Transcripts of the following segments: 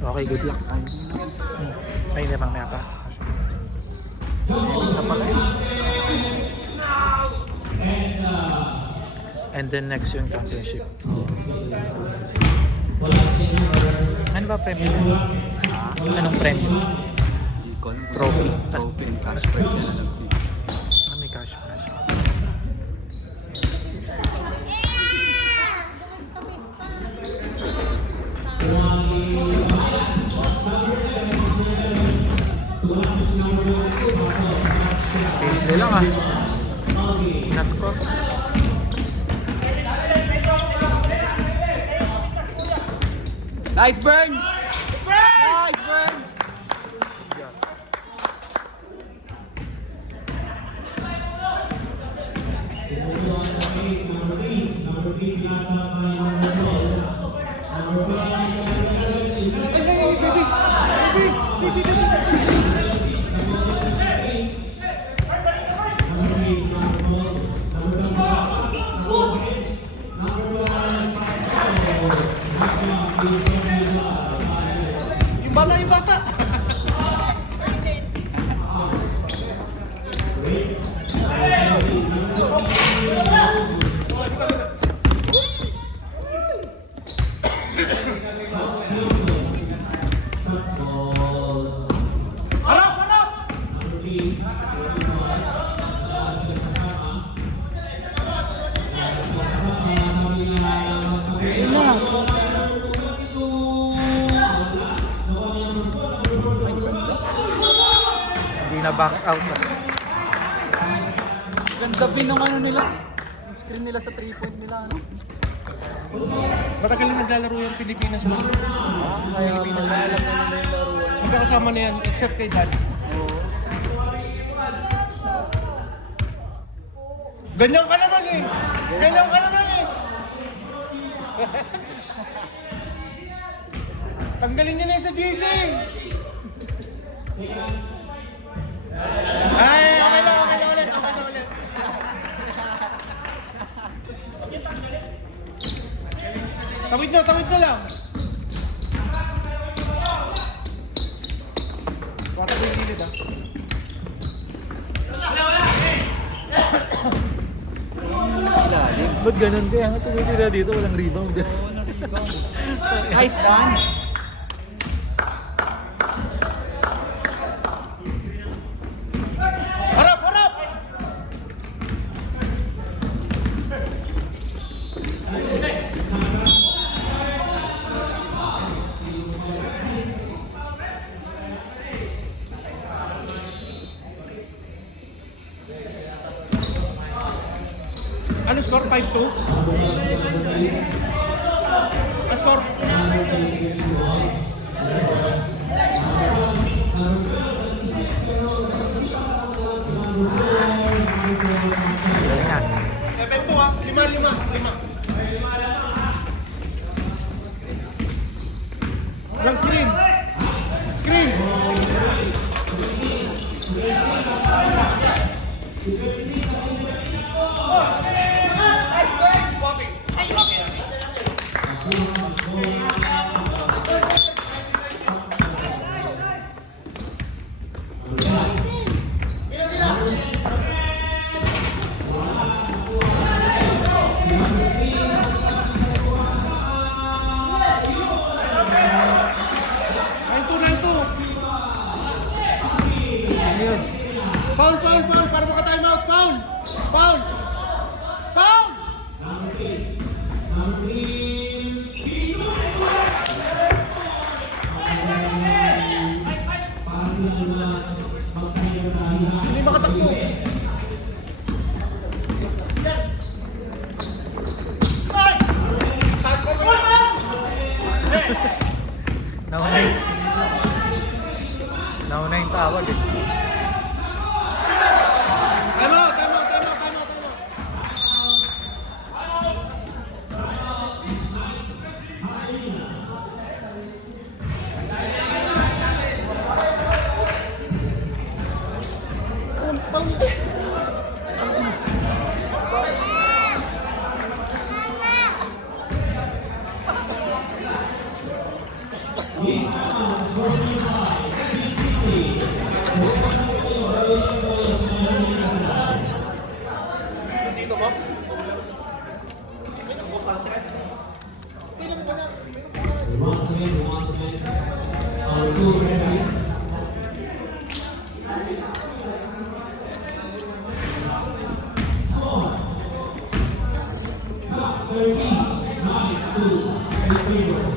Okay, good luck. Ay, hindi, mamaya pa. Isa pala yun. And then next yung championship. Ano ba premium? Anong premium? Icon. Trophy. Trophy and cash prize na lang. Ah, may cash prize. Simple lang ah. Nascore. Nice burn! Nice burn! Yung bata, yung bata! Harap! Harap! Ayun na! Hindi na box out ah. Ganda bin ng ano nila. Yung screen nila sa 3-point nila, ano? Matagal na naglalaro yung Pilipinas man. Kaya Pilipinas na alam na nila yung laruan. Magkakasama na yan, except kay Dan. Ganyan ka naman eh! Ganyan ka naman eh! Tanggalin niyo na yun sa GC! Ay, okay na ulit, okay na ulit. Tawid na lang. Baka ko yung gilid ah. Ilalim. Ba't ganun kaya nga tumitira dito, walang rebound. Oo, na-rebound. Nice, Dan! Harap! Harap! Ano score? 5-2? Ano score? Galing nga. 7-2 ah. 5-5. Walang screen. Screen. Foul! Para maka-time out! Foul! Hindi makatakbo. Nauna yung tawag eh. Time out. Dito mo? Once again, our two referees. Score. Sub 13, nice to Ecuador.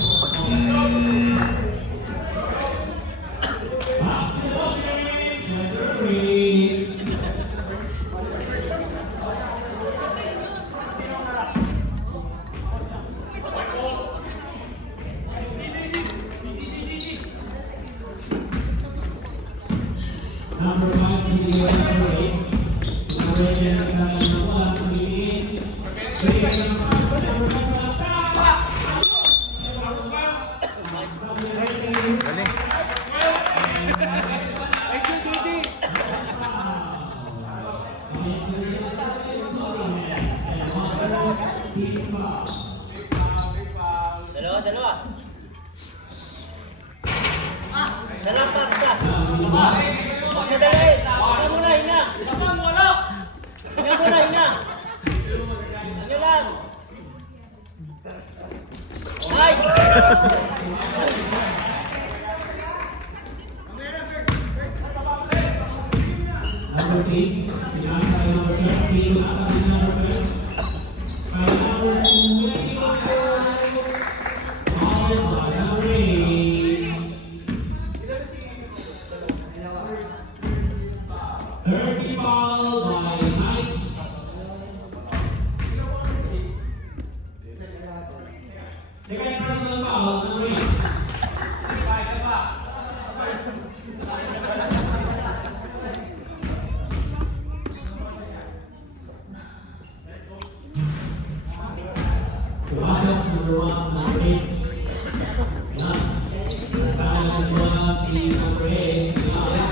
Number 5 to the parade. Celebration number 1 to the Galing. Thank you, Didi. Dalawa. Isa lang pa, isa. Huwag mo dali. Hinga muna, hinga. Hinga muna, hinga. Ano lang. Nice! number 8, behind by number 13, last of the number 12. By number 2, followed by number 8. Third foul by Knights. Second personal foul, number 8. Pasok number 1, number 8. Yan. Nagkaroon ng bola si number 8. Yan.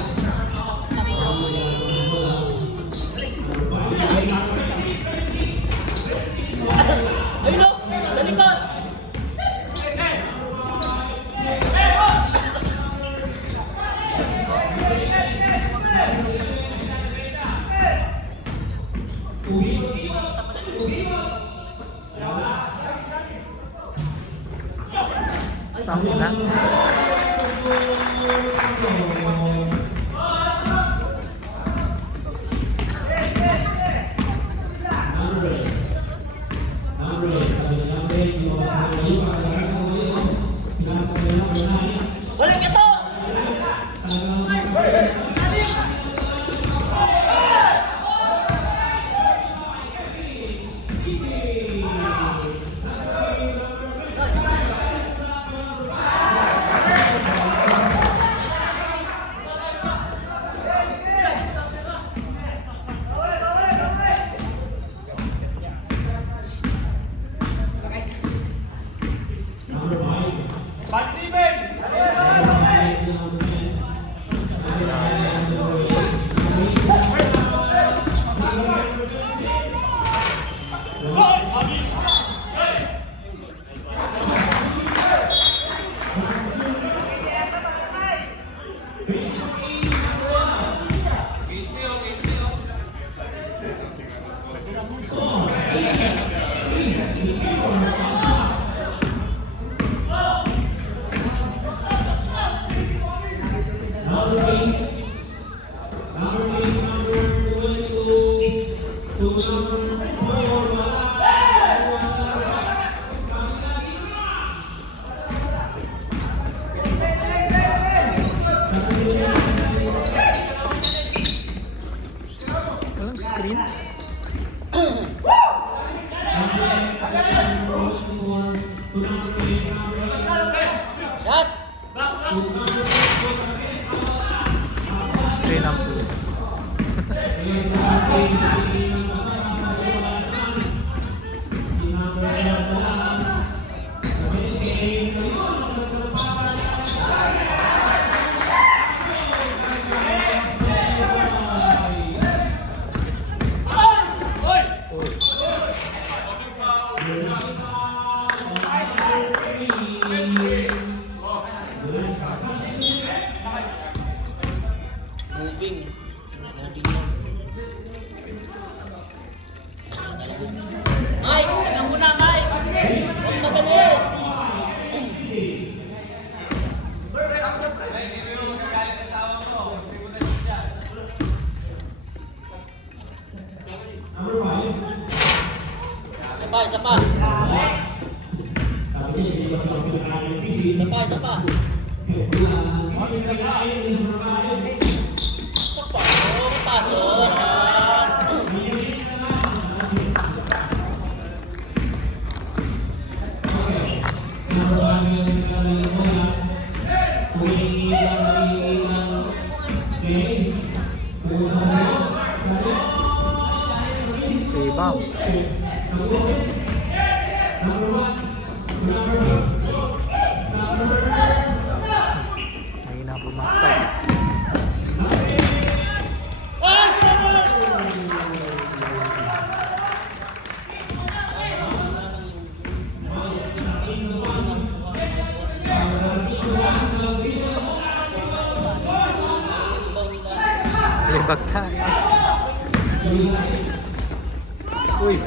Ayun o! Sa likod! Tama na. Balik ito! Walang screen. Shot! Screen ang blue. Isa pa, isa pa. Pasok. Rebound. May na bumasag. Libag ka. Uy!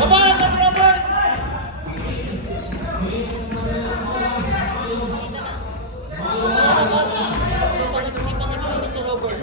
Baba! Robert!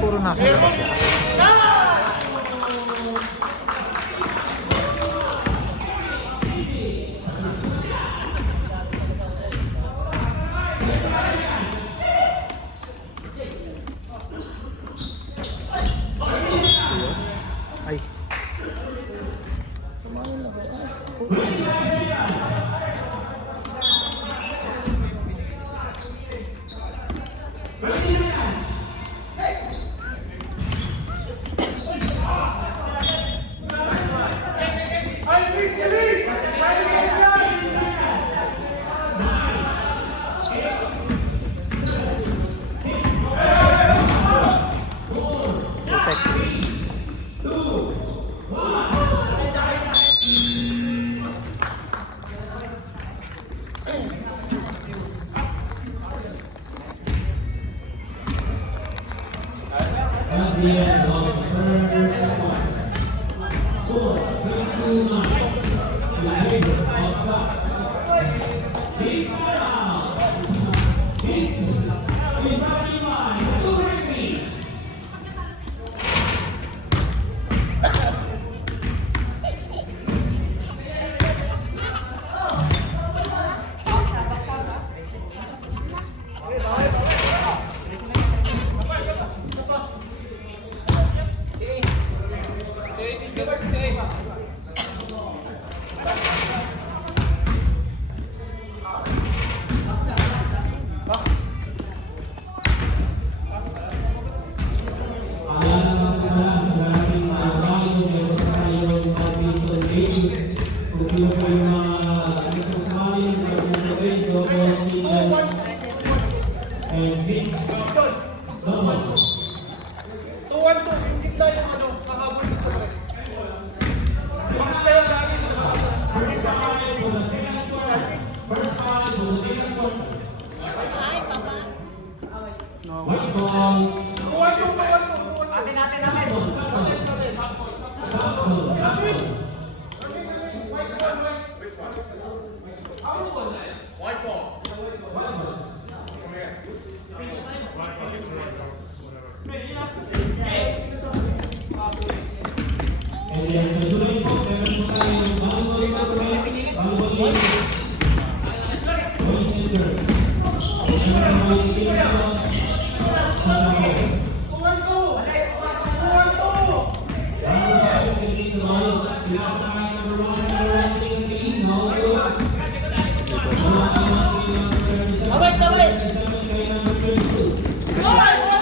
Puro nasa labas yan. Ay. Tuwan to, yung gitna yung ano, kahabol ko rin. Mas kaya lagi mo Ay, papa. tuwan to. Atin natin. White ball. Away, away! Sige.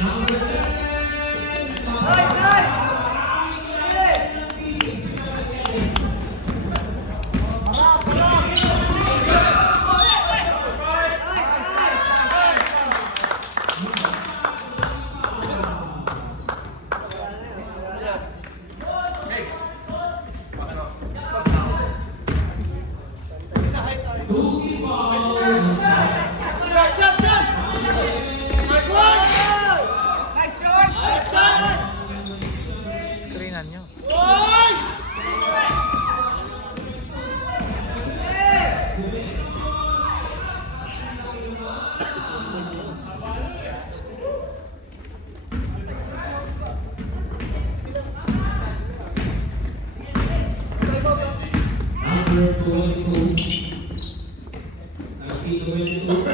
Shot, shot, shot! Nice one! Nice shot! Nice shot! Screenan nyo. Oy! Number 22. Number 22.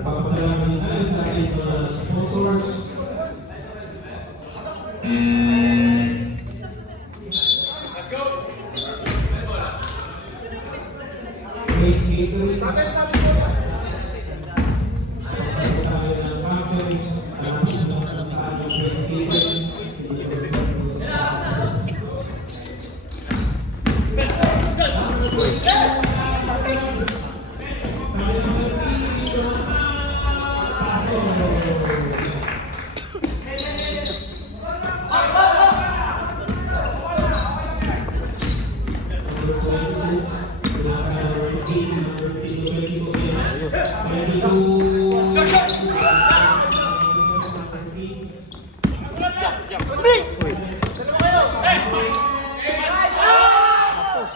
Papasalamat tayo sa ating mga sponsors. Grace Catering. Tayo ng Passion. Sa ating Grace Catering. Uy. Tapos.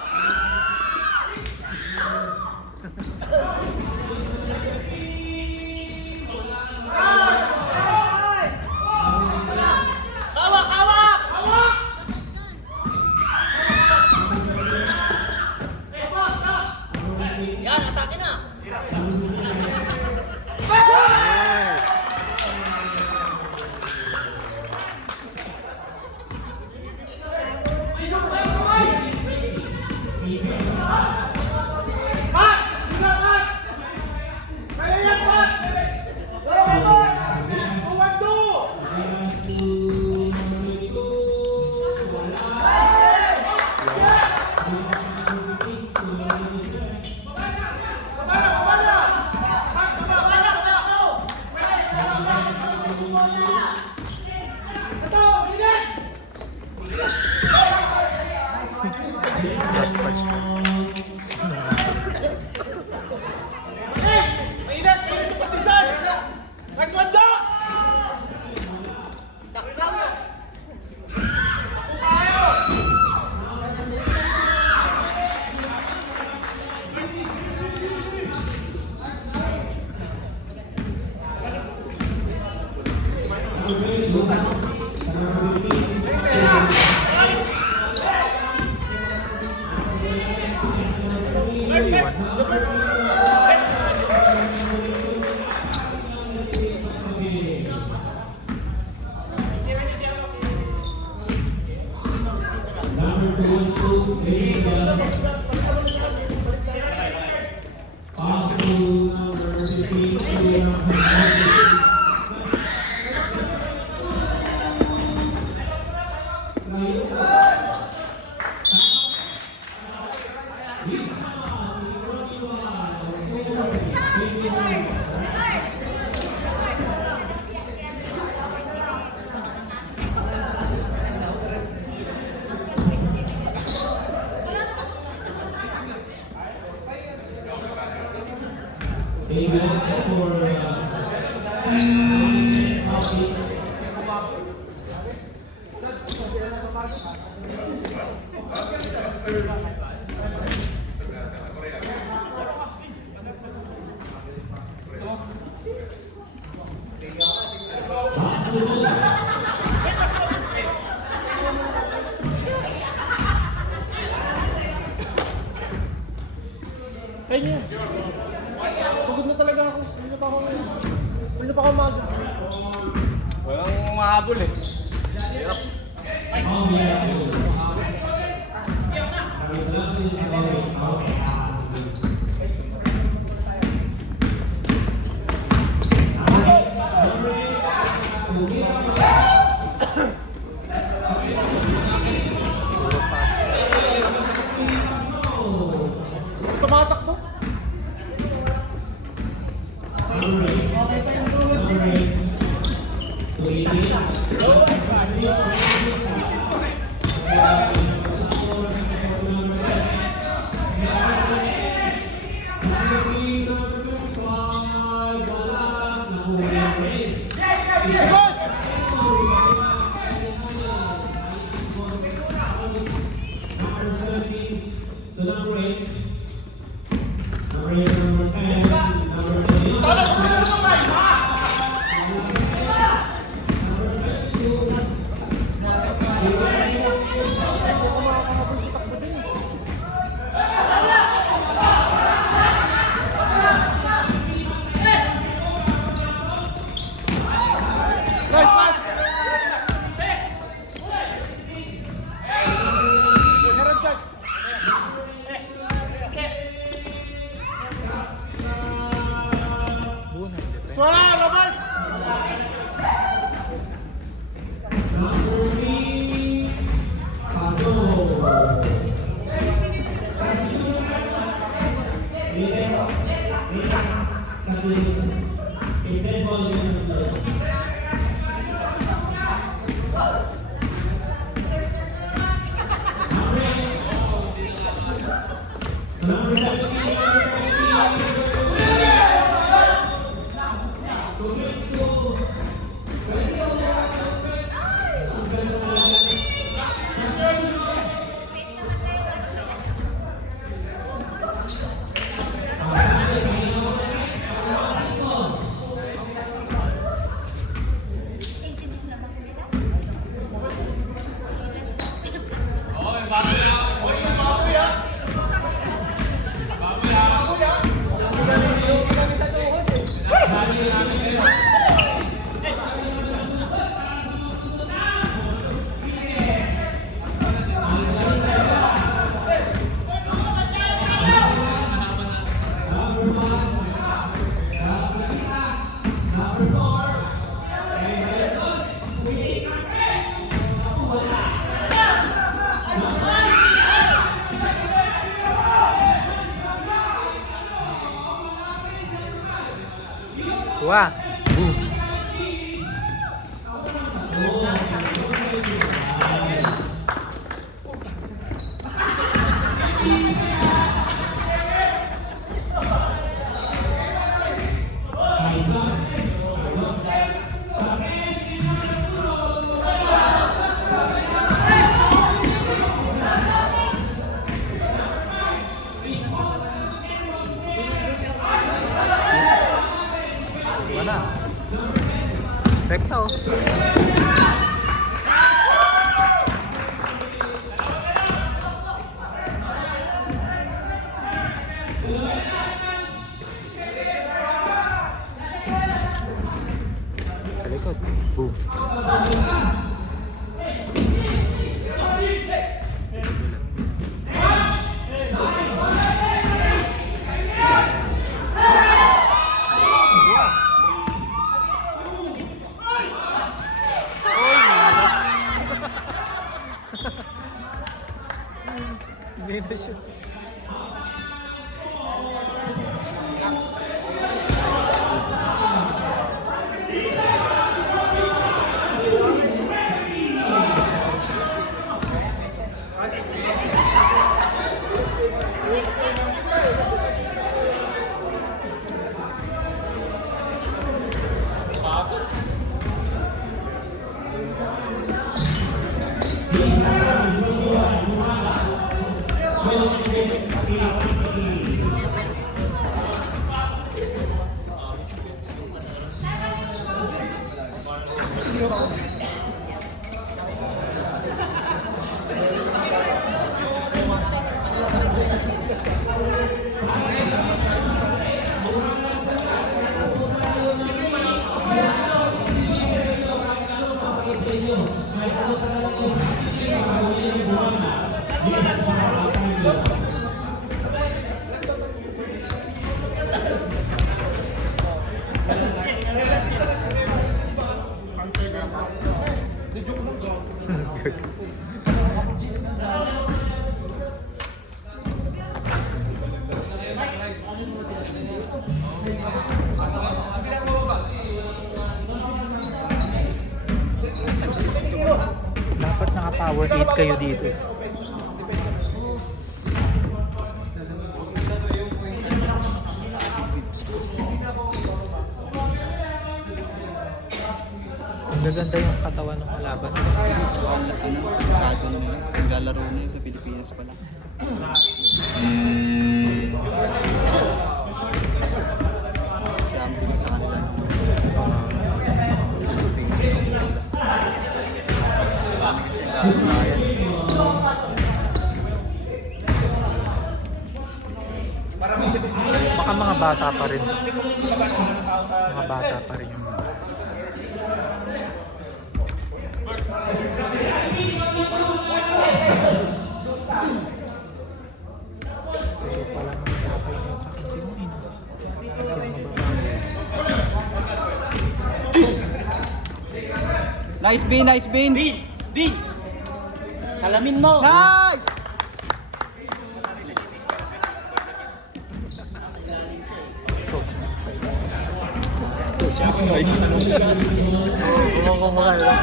Hawak! Hawak! Yan, atake na! Pat! Isa, Pat! Kaya yan, Pat! Uwan to! Babala, babala! Pat, babala, babala! Ito, bigat! Last touch. Hey! Mainit! Mainit yung patisan! Nice one, Doc! Kaya niya. Pagod na talaga ako. Hindi na pa ako ngayon. Hindi na pa ako umaga. Walang mahabol eh. Puro fast. Tumatakbo. Nice pass! Meron dyan. Bunay, depende. Swala, Robert! Kuha. Boom. Wala. Rekta oh. Sa likod. Boom. Hindi na shoot. Dapat naka-power 8 kayo dito. Ang gaganda yung katawan ng kalaban. Hindi, tsaka pasado nung naglalaro na yun sa Pilipinas pala. Kaya ang bilis sa kanila nung facing ng bola. Kami kasi gagawin. Baka mga bata pa rin. Mga bata pa rin yung pero pala mga tatay na kakindi mo Nice bean, nice bean! Di! Salamin mo! Nice! Oo, kumakain lang.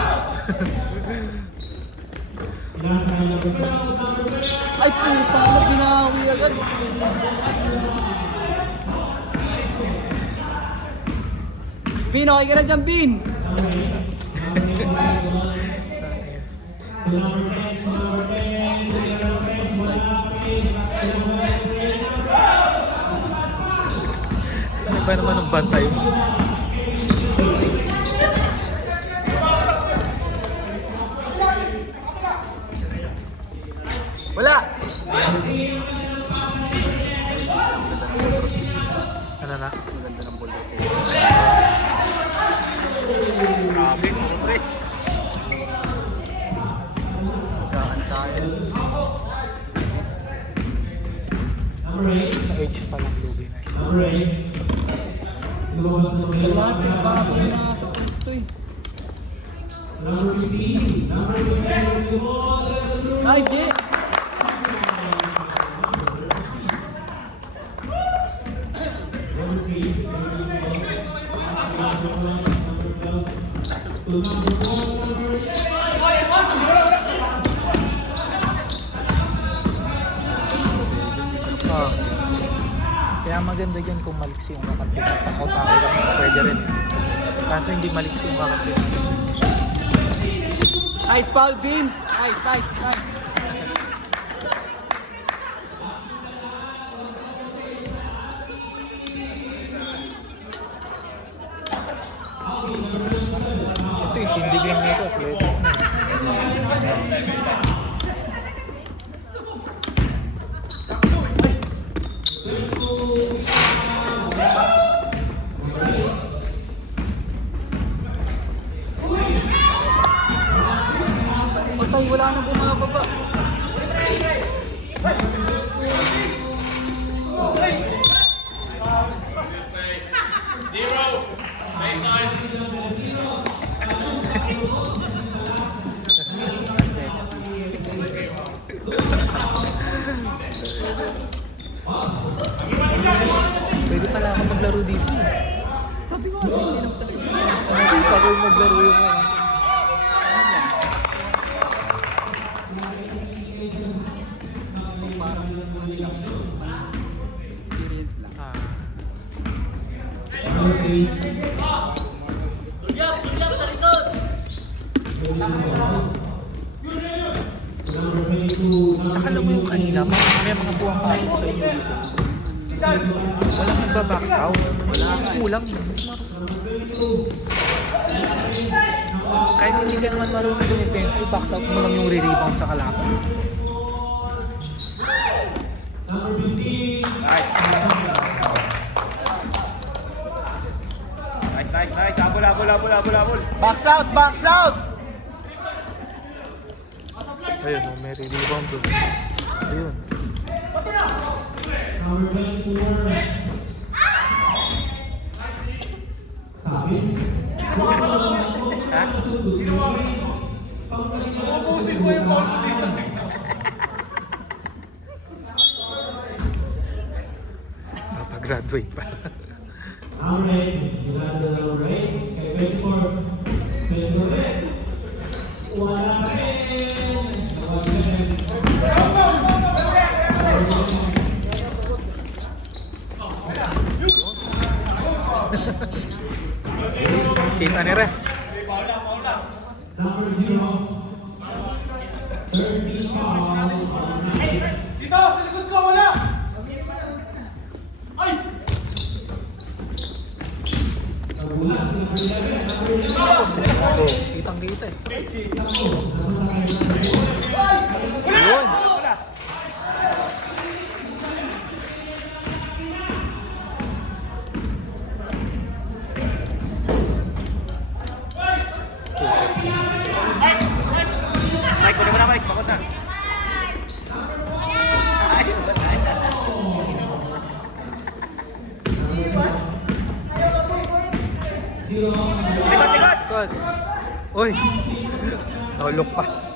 Ay, puta na, binawi agad. Bin, okay ka na dyan, Bin? ano ba naman ang bantay mo? Wala! Ano na? Maganda ng ball rotation. Grabe, mga press. Kaantayan. Sa edge pa lang lugi na yun. Sa lahat sa bago na sa pwesto eh. Nice, G! Oh. Kaya maganda dyan kung maliksi yung kakampi. Takot-takot lang, pwede rin. Kaso hindi maliksi yung kakampi. Nice foul, Bin! Nice, nice, nice! Ito yung tindi game nito. Athletic na. Patay, wala nang bumababa. Pwede pala ako maglaro dito. Sabi ko kasi hindi naman talaga pumasok. Pwede pa ako maglaro yung Parang ano lang, experience lang. Sulyap! Sulyap sa likod! Alam mo yung kanina, may mga buwang pasok sa inyo dito. Walang nagba-box out. Wala kulang eh. Kahit hindi ka naman marunong dumipens, i-box out mo lang yung re-rebound sa kalaban. Nice. Abol. Box out! Box out! Ayun, oh, may re-rebound doon. Ayun. Uubusin ko yung ball mo dito. Papagraduate pa. Alright, graduate. Kay 24. 24. Wala pa rin. Kita ni Ref. Number 0. 30 foul. Dito, sa likod ko, wala! Ay! Oh, kitang kita eh. Yun. Mike, kunin mo na Mike. Bakot na. Likot, likot! God. Uy. Nahulog pass.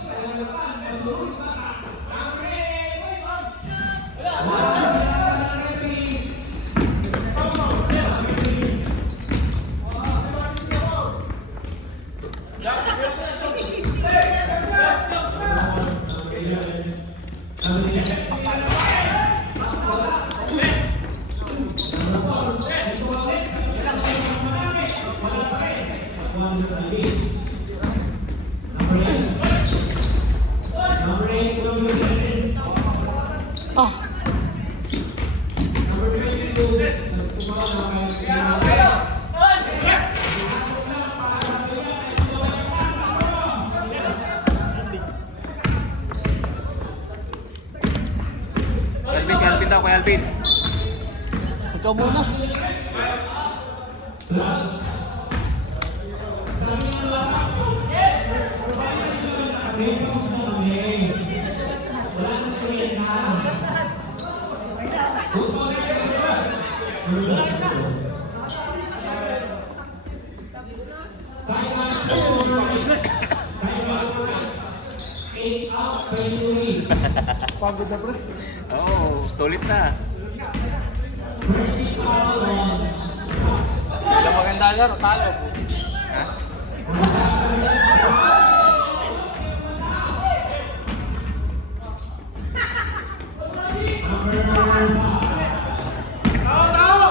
Alvin daw, kay Alvin. Ikaw muna. Pagod na, pre. Oo, solid na. Hindi maganda laro, talo. Ha? Tao, tao!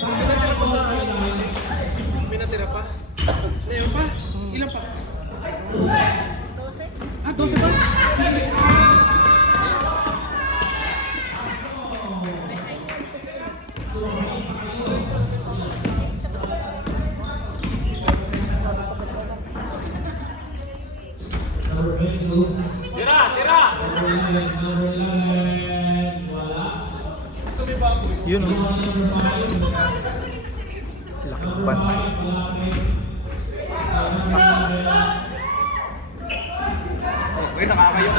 Pinatira pa sa ano namin siya? Pinatira pa? Ngayon pa? Ilan pa? 12? Ah, 12 pa? Number 22. Tira, tira! Number 11. Wala. Yun. Number 5. Laking Number ban. 5. Wala rin. Uy, nakakayo.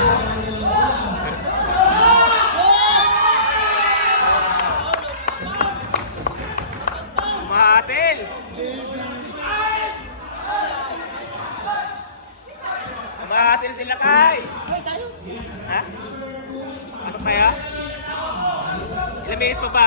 Mahasil! Mahasil sila kay! Ha? Pasok tayo? Ilang minutes pa pa?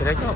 Diretso.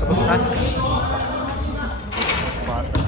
Tapos na. Bata.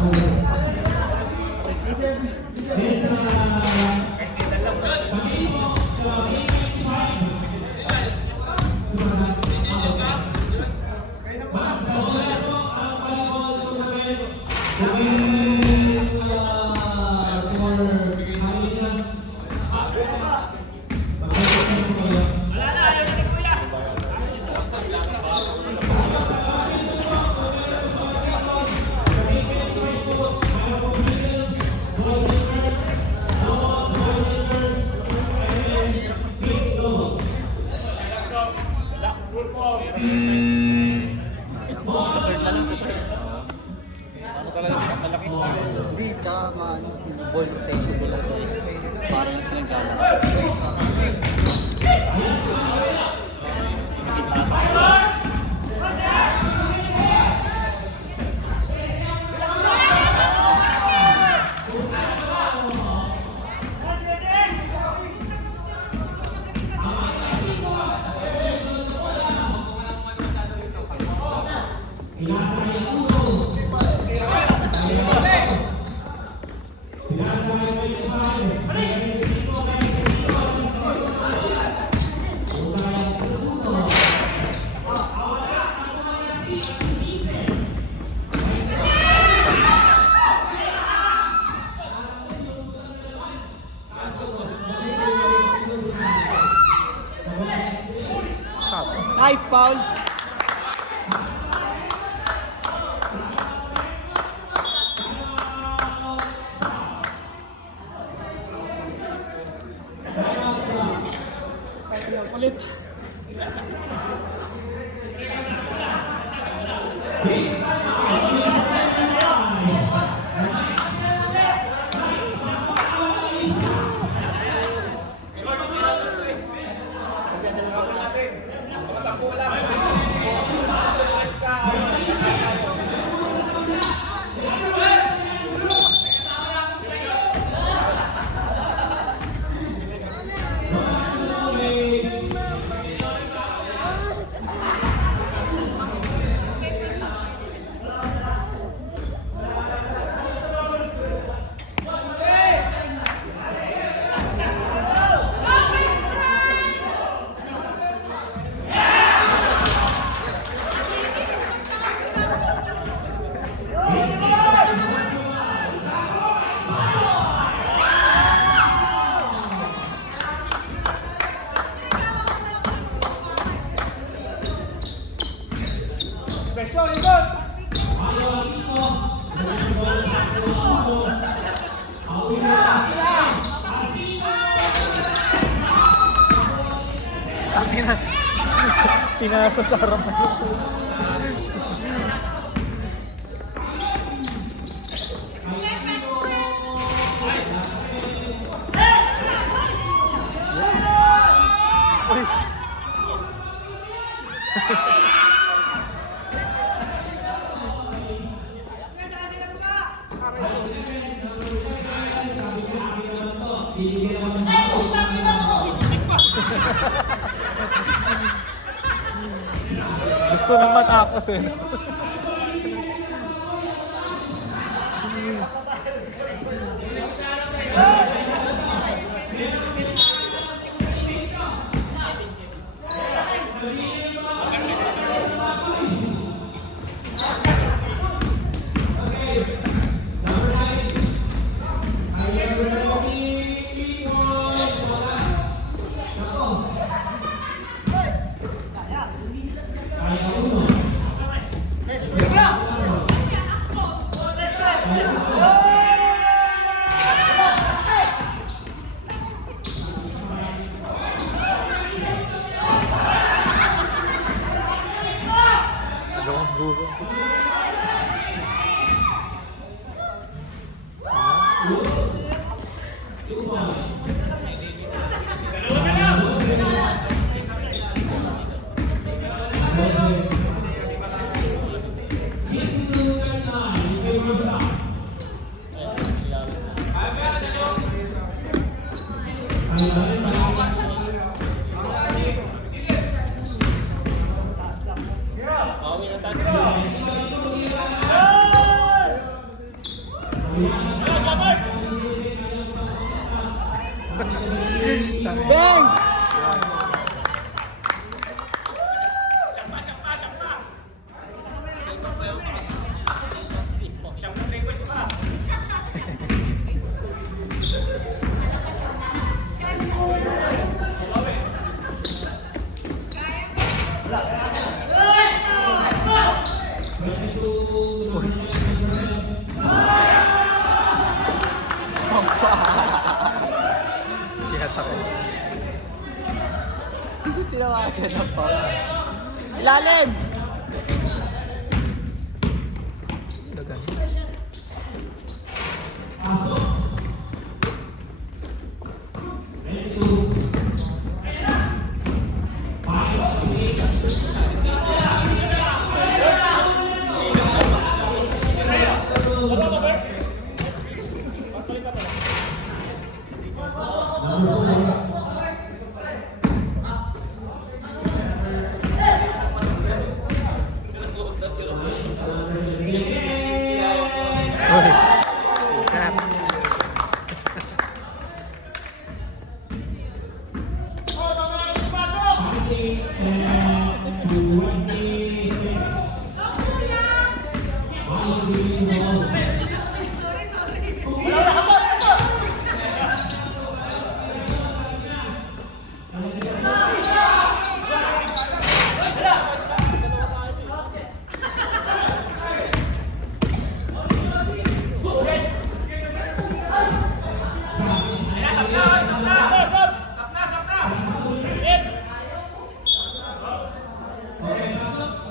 Hindi, tsaka maano, yung ball rotation nila. Parang yung silang gamit. Nice foul. Pinasa sa harapan. Uy. Gusto nang matapos eh. Agawang buko. Bang! Kaya sakit. Hindi tinawagan na pa. Ilalim! Dagan. Okay, pasok.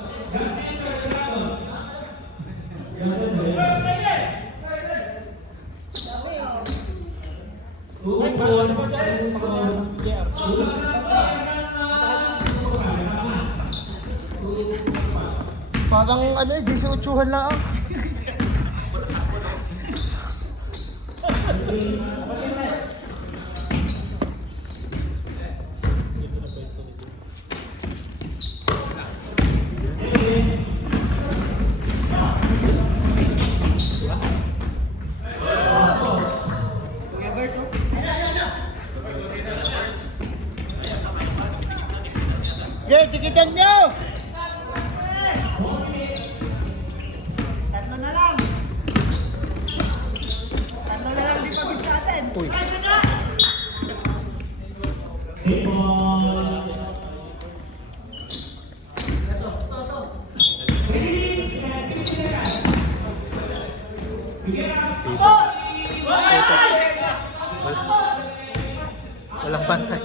Parang ano eh, 18 lang. Yeah, tikitan nyo! Tatlo na lang. Tatlo na lang di pabig sa atin. Uy. Walang bantay.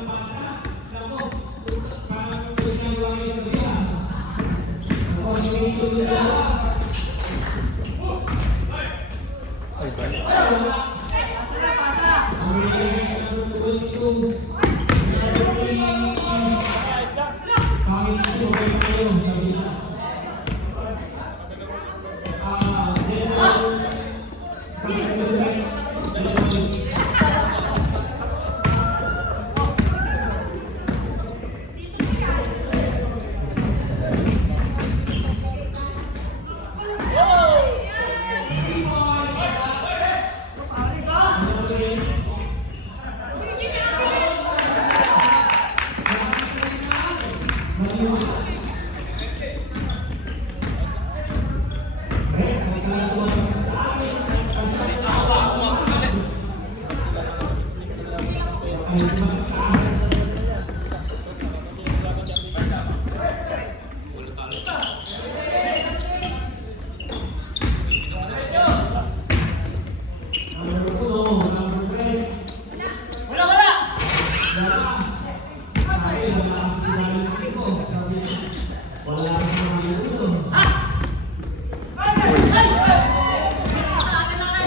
Ay, balik.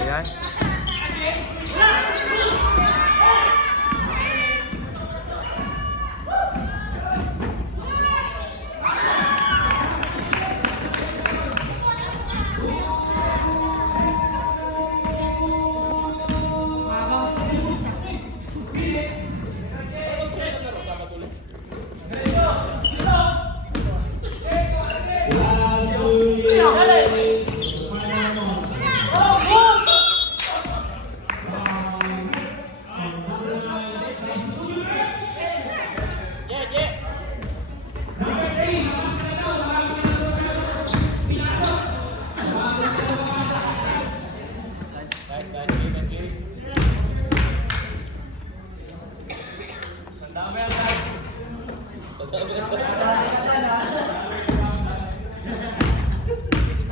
Ayan.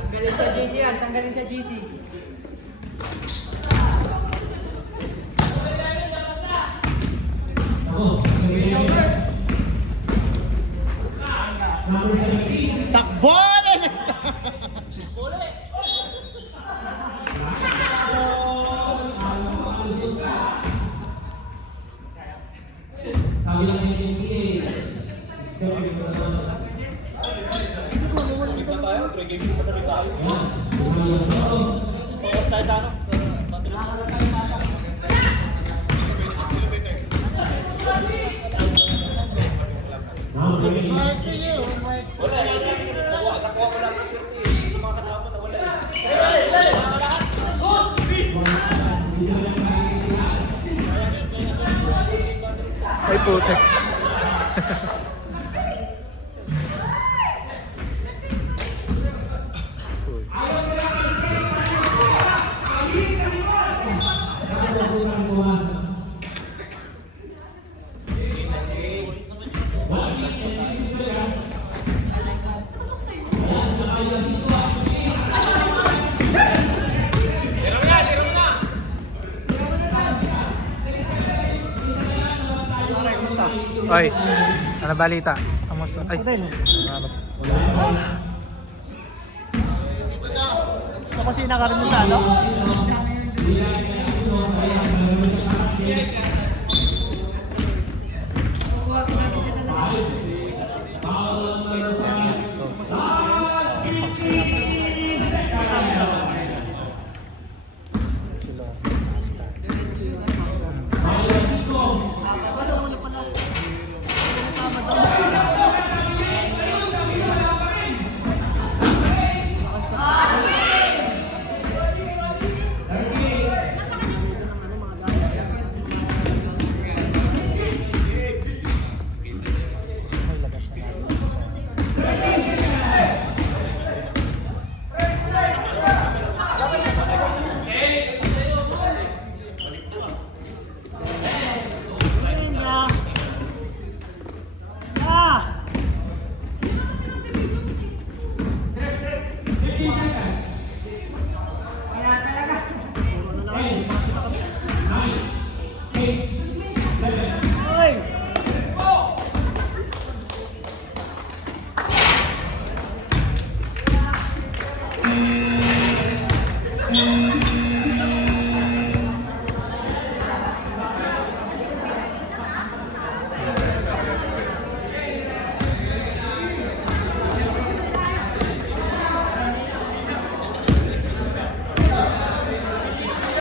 Tanggalin sa GC yan, tanggalin sa GC. Takbo! Sabi lang ng NPA, step in front of the Ay, putek. Oy, ano balita? Kamusta? Ay, salamat. Ito kasi nakaroon mo sa ano?